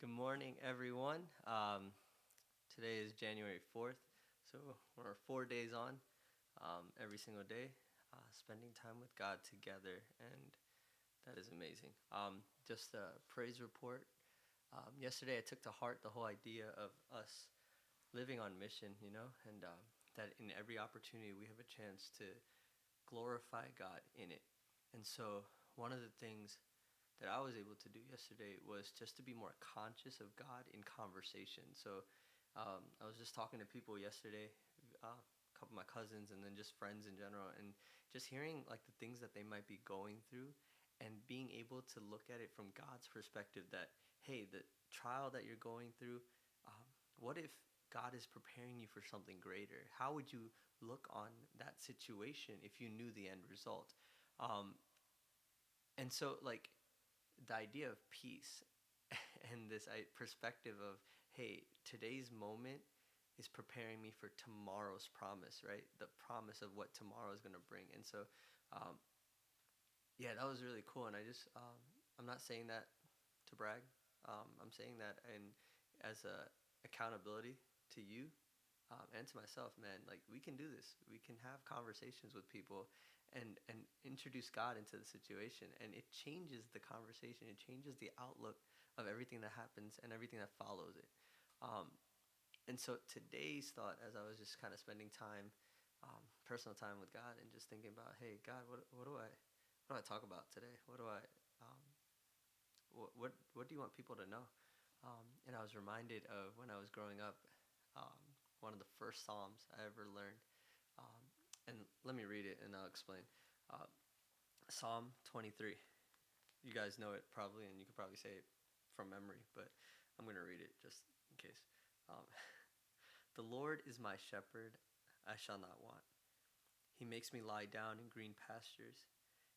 Good morning, everyone. Today is January 4th, so we're 4 days on every single day, spending time with God together, and that is amazing. Just a praise report. Yesterday, I took to heart the whole idea of us living on mission, and that in every opportunity we have a chance to glorify God in it. And so, one of the things that I was able to do yesterday was just to be more conscious of God in conversation. So I was just talking to people yesterday, a couple of my cousins, and then just friends in general, and just hearing like the things that they might be going through, and being able to look at it from God's perspective. That hey, the trial that you're going through, what if God is preparing you for something greater? How would you look on that situation if you knew the end result? Um, and so like the idea of peace and this perspective of hey, today's moment is preparing me for tomorrow's promise, right? The promise of what tomorrow is going to bring. And so um, yeah, that was really cool. And I'm not saying that to brag. I'm saying that in as a accountability to you, and to myself, man. Like we can do this. We can have conversations with people, and introduce God into the situation, and it changes the conversation. It changes the outlook of everything that happens and everything that follows it. Um, and so today's thought, as I was just kind of spending time, personal time with God, and just thinking about, hey, God, what do I talk about today? Um, what do you want people to know? And I was reminded of when I was growing up, um, one of the first Psalms I ever learned. Um, and let me read it and I'll explain. Uh, Psalm 23. You guys know it probably, and you could probably say it from memory, but I'm going to read it just in case. Um, the Lord is my shepherd, I shall not want. He makes me lie down in green pastures.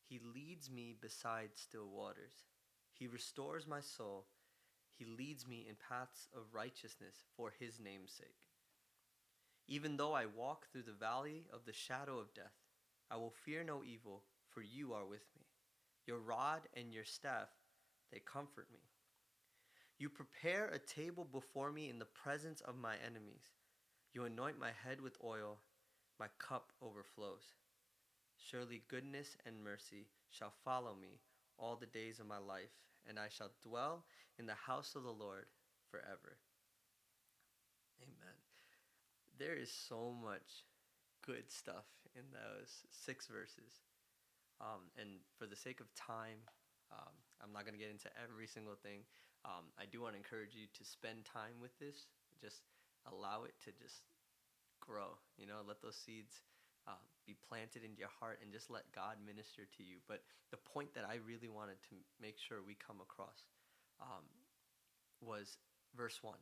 He leads me beside still waters. He restores my soul. He leads me in paths of righteousness for his name's sake. Even though I walk through the valley of the shadow of death, I will fear no evil, for you are with me. Your rod and your staff, they comfort me. You prepare a table before me in the presence of my enemies. You anoint my head with oil, my cup overflows. Surely goodness and mercy shall follow me all the days of my life, and I shall dwell in the house of the Lord forever. Amen. There is so much good stuff in those 6 verses. And for the sake of time, I'm not going to get into every single thing. I do want to encourage you to spend time with this. Just allow it to just grow. Let those seeds be planted into your heart, and just let God minister to you. But the point that I really wanted to make sure we come across um, was verse 1.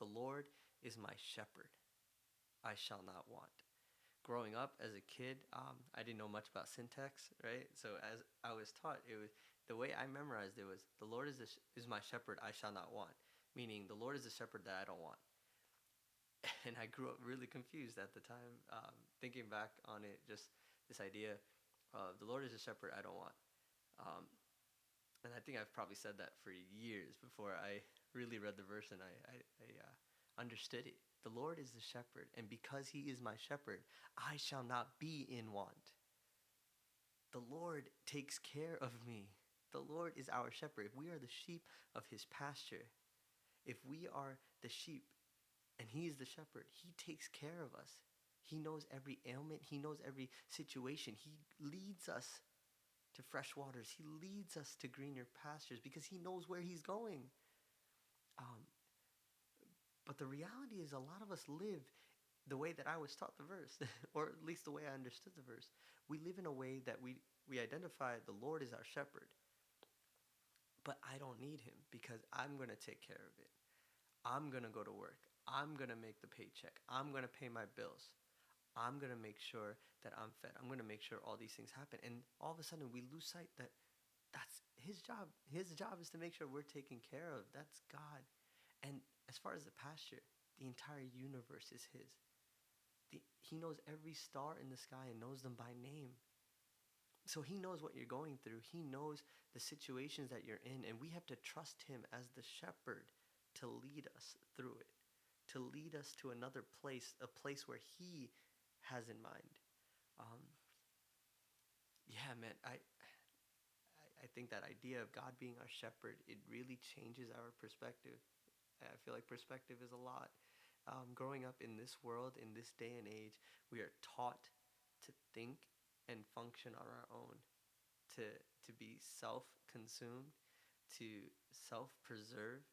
The Lord is my shepherd, I shall not want. Growing up as a kid, I didn't know much about syntax, right? So as I was taught, it was the way I memorized it was the Lord is my shepherd, I shall not want, meaning the Lord is the shepherd that I don't want. And I grew up really confused at the time, thinking back on it, just this idea of the Lord is a shepherd I don't want. Um, and I think I've probably said that for years before I really read the verse and I understood it. The Lord is the shepherd, and because he is my shepherd, I shall not be in want. The Lord takes care of me. The Lord is our shepherd. If we are the sheep of his pasture, if we are the sheep and he is the shepherd, he takes care of us. He knows every ailment. He knows every situation. He leads us to fresh waters. He leads us to greener pastures because he knows where he's going. Um, but the reality is, a lot of us live the way that I was taught the verse, or at least the way I understood the verse. We live in a way that we identify the Lord is our shepherd, but I don't need him because I'm going to take care of it. I'm going to go to work. I'm going to make the paycheck. I'm going to pay my bills. I'm going to make sure that I'm fed. I'm going to make sure all these things happen. And all of a sudden we lose sight that that's his job. His job is to make sure we're taken care of. That's God. And as far as the pasture, the entire universe is his. He knows every star in the sky and knows them by name. So he knows what you're going through. He knows the situations that you're in. And we have to trust him as the shepherd to lead us through it, to lead us to another place, a place where He has in mind. Um, yeah, man, I think that idea of God being our shepherd, it really changes our perspective. I feel like perspective is a lot. Growing up in this world, in this day and age, we are taught to think and function on our own, to be self-consumed, to self-preserve.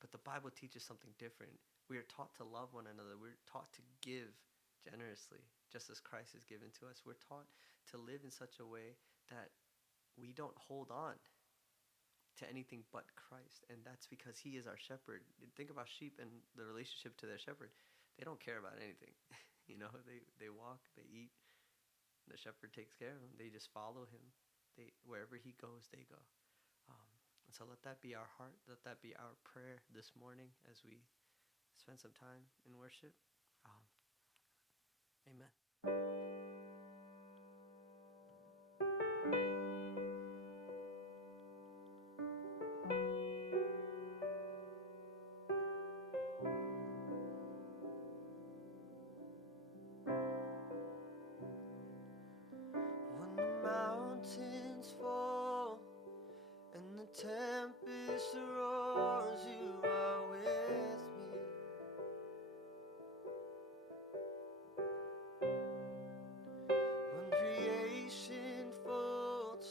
But the Bible teaches something different. We are taught to love one another. We're taught to give generously, just as Christ has given to us. We're taught to live in such a way that we don't hold on to anything but Christ. And that's because He is our shepherd. Think about sheep and the relationship to their shepherd. They don't care about anything. They walk, they eat. The shepherd takes care of them. They just follow Him. Wherever He goes, they go. And so let that be our heart. Let that be our prayer this morning as we spend some time in worship. Amen. When the mountains fall and the tempest roars, You are with me. When creation folds,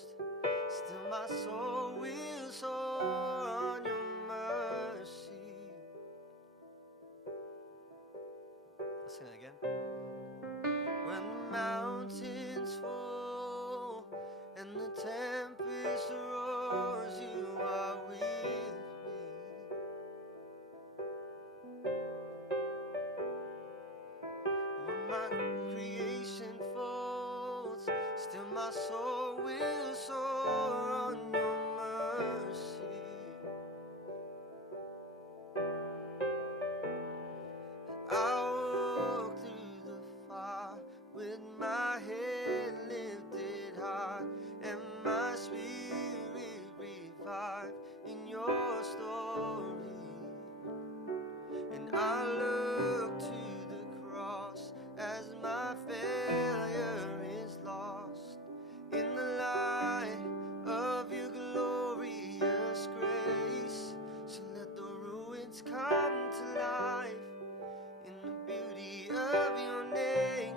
still my soul will soar on Your mercy. Let's sing that again. When the mountains fall and the tempest roars, You are with me. When my creation falls, still my soul will soar on Your mercy. I'll walk through the fire with my head lifted high and my spirit revived in Your story. And I look to the cross as my failure is lost in the light of Your glorious grace. So let the ruins come to life in the beauty of Your name,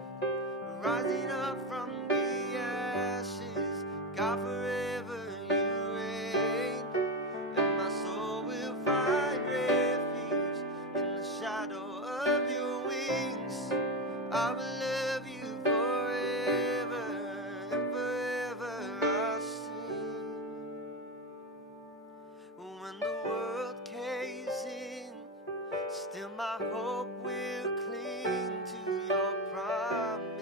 rising up from the ashes. God, forever You reign, and my soul will find refuge in the shadow of Your wings. I will love You forever, and forever I'll sing. When the world caves in, still my hope will cling to Your promise.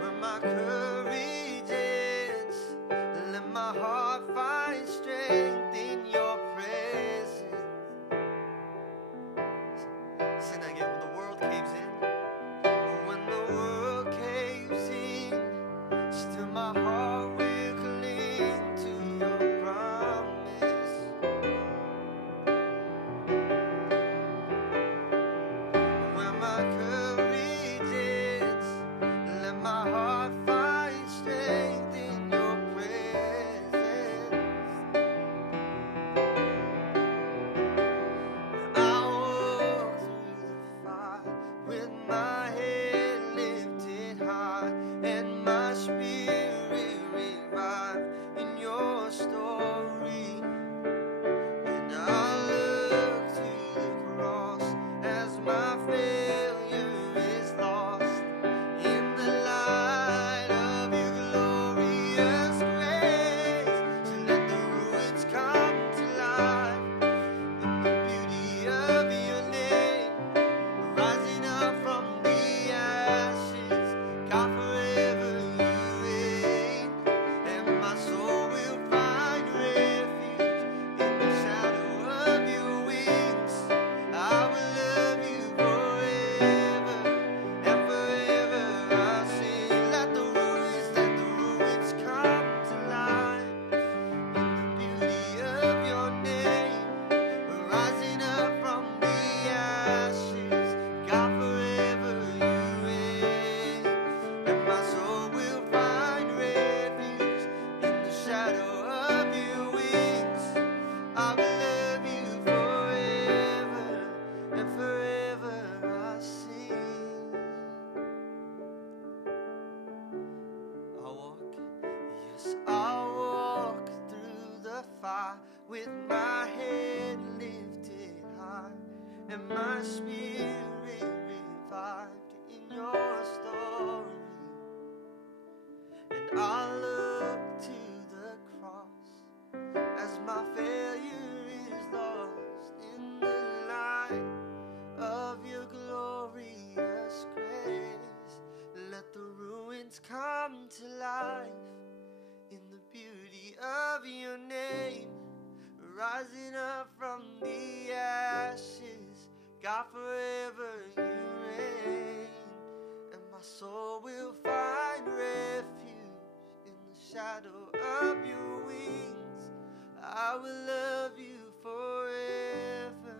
When my courage ends, let my heart find strength in Your presence. Sing that again. When the world caves in, when the world caves in, still my heart will cling to Your promise. Yes, I'll walk through the fire with my head lifted high and my spirit revived in your story. And I look to the cross as my failure is lost in the light of your glorious grace. Let the ruins come to life in the beauty of your name, rising up from the ashes. God, forever you reign, and my soul will find refuge in the shadow of your wings. I will love you forever,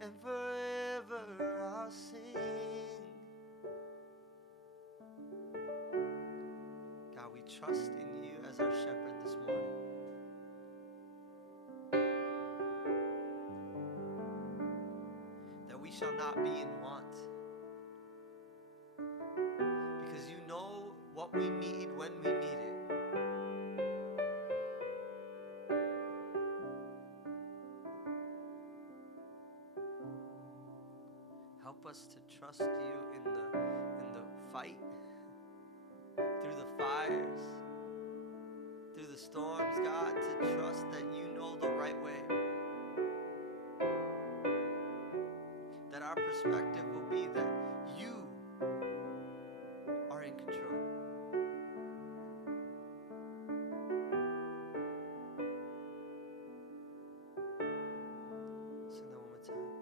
and forever I'll sing. God, we trust in you as our shepherd this morning. That we shall not be in want, because you know what we need when we need it. Help us to trust you in the fight, through the fires, through the storms, God, to trust that you know the right way. That our perspective will be that you are in control. Sing that one more time.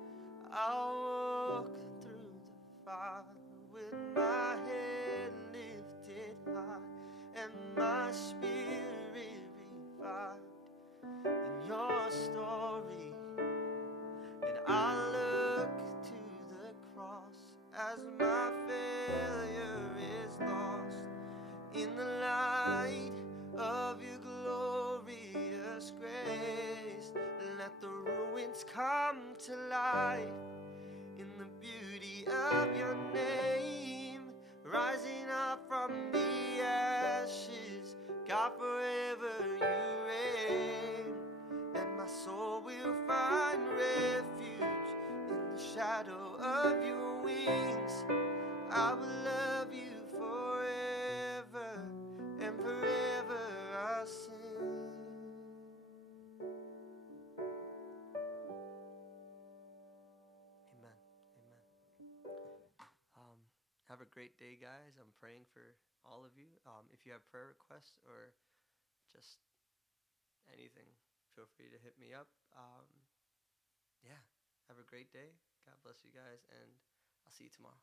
I'll walk through the fire with my head lifted high and my spirit revived in your story. And I look to the cross as my failure is lost in the light of your glorious grace. Let the ruins come to life in the beauty of your name, rising up from the ashes. God, forever you reign, and my soul will find refuge in the shadow of your wings. I will love you forever, and forever I'll sing. Amen. Amen. Have a great day, guys. I'm praying for all of you. If you have prayer requests or just anything, feel free to hit me up. Yeah, have a great day. God bless you guys, and I'll see you tomorrow.